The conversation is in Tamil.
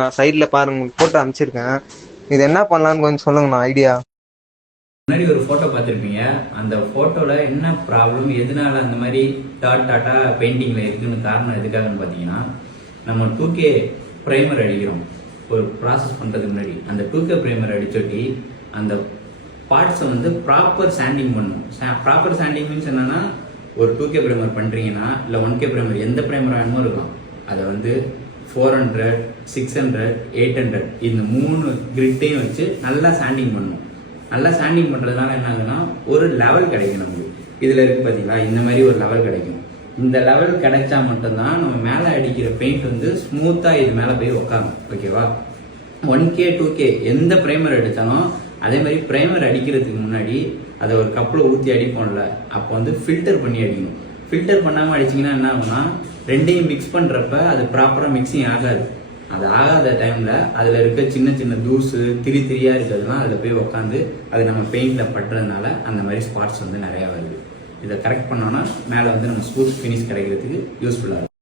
நான் சைடில் பாருங்க போட்டோ அனுப்பிச்சிருக்கேன். இது என்ன பண்ணலான்னு கொஞ்சம் சொல்லுங்கண்ணா ஐடியா. முன்னாடி ஒரு ஃபோட்டோ பார்த்துருப்பீங்க. அந்த ஃபோட்டோவில் என்ன ப்ராப்ளம், எதனால அந்த மாதிரி டாட்டா பெயிண்டிங்கில் இருக்குன்னு காரணம் எதுக்காகன்னு பார்த்தீங்கன்னா, நம்ம 2K ப்ரைமர் அடிக்கிறோம் ஒரு ப்ராசஸ் பண்ணுறதுக்கு முன்னாடி. அந்த 2K ப்ரைமர் அடிச்சொட்டி அந்த பார்ட்ஸை வந்து ப்ராப்பர் சாண்டிங் பண்ணணும். ப்ராப்பர் சாண்டிங் மீன்ஸ் என்னன்னா, ஒரு 2K ப்ரைமர் பண்ணுறீங்கன்னா இல்லை 1K ப்ரைமர் எந்த ப்ரைமர் வேணுமோ இருக்கலாம், அதை வந்து 400, 600, 800 இந்த 3 கிரிட்டையும் வச்சு நல்லா சாண்டிங் பண்ணணும். நல்லா சாண்டிங் பண்ணுறதுனால என்ன ஆகுதுன்னா, ஒரு லெவல் கிடைக்கும் நமக்கு. இதில் இருக்குது பார்த்தீங்களா, இந்த மாதிரி ஒரு லெவல் கிடைக்கும். இந்த லெவல் கிடைச்சா மட்டும்தான் நம்ம மேலே அடிக்கிற பெயிண்ட் வந்து ஸ்மூத்தாக இது மேலே போய் உட்காரும். ஓகேவா? 1K 2K எந்த ப்ரைமர் அடித்தாலும் அதே மாதிரி ப்ரைமர் அடிக்கிறதுக்கு முன்னாடி அதை ஒரு கப்பில் ஊற்றி அடிப்போம்ல, அப்போ வந்து ஃபில்டர் பண்ணி அடிக்கணும். ஃபில்டர் பண்ணாமல் அடிச்சிங்கன்னா என்ன ஆகும்னா, ரெண்டையும் மிக்ஸ் பண்ணுறப்ப அது ப்ராப்பராக மிக்சிங் ஆகாது. அது ஆகாத டைமில் அதில் இருக்க சின்ன சின்ன தூசு திரியாக இருக்கிறதுலாம் அதில் போய் உட்காந்து அது நம்ம பெயிண்டில் பட்டுறதுனால அந்த மாதிரி ஸ்பாட்ஸ் வந்து நிறையா வருது. இதை கரெக்ட் பண்ணோன்னா மேலே வந்து நம்ம ஸ்மூத் ஃபினிஷ் கிடைக்கிறதுக்கு யூஸ்ஃபுல்லாக இருக்கும்.